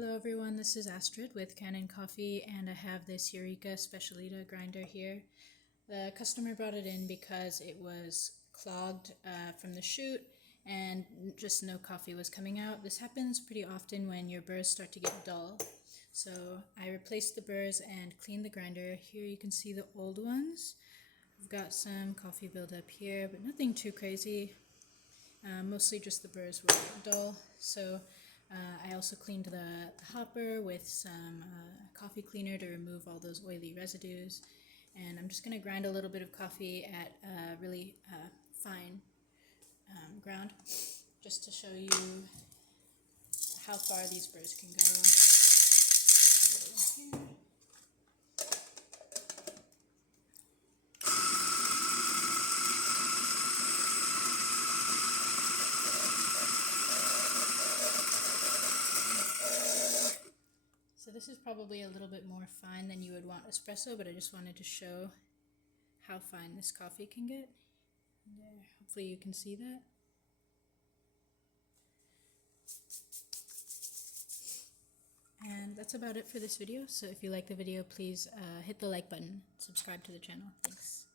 Hello everyone, this is Astrid with Kanen Coffee, and I have this Eureka Specialita grinder here. The customer brought it in because it was clogged from the chute and just no coffee was coming out. This happens pretty often when your burrs start to get dull. So I replaced the burrs and cleaned the grinder. Here you can see the old ones. I've got some coffee buildup here, but nothing too crazy. Mostly just the burrs were dull. So I also cleaned the hopper with some coffee cleaner to remove all those oily residues. And I'm just going to grind a little bit of coffee at really fine ground, just to show you how far these burrs can go. So this is probably a little bit more fine than you would want espresso, but I just wanted to show how fine this coffee can get. There, hopefully you can see that. And that's about it for this video. So if you like the video, please hit the like button, subscribe to the channel. Thanks.